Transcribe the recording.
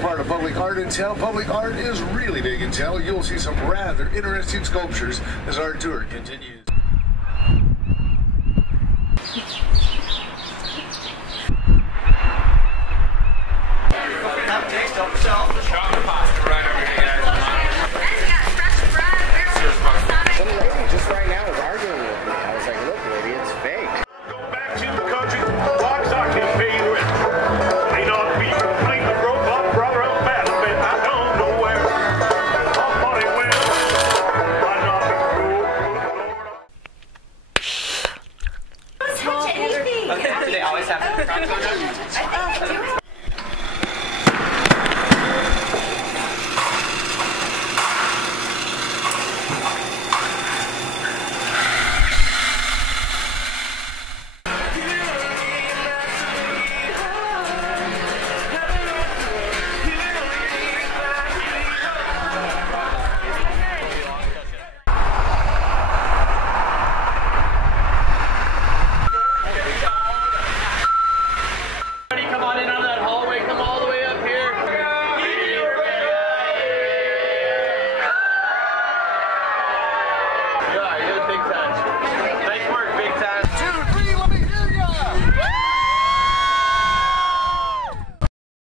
Part of public art in town. Public art is really big in town. You'll see some rather interesting sculptures as our tour continues. Some lady just right now was arguing with me. I was like, look, lady, it's fake. Go back to the country, box I can pay you rent. May not be complete, the broke up brother of Batman. I don't know where my money went. I'm not the Touch anything. Okay, they always have to front photo. I think I do. Nice work, big time.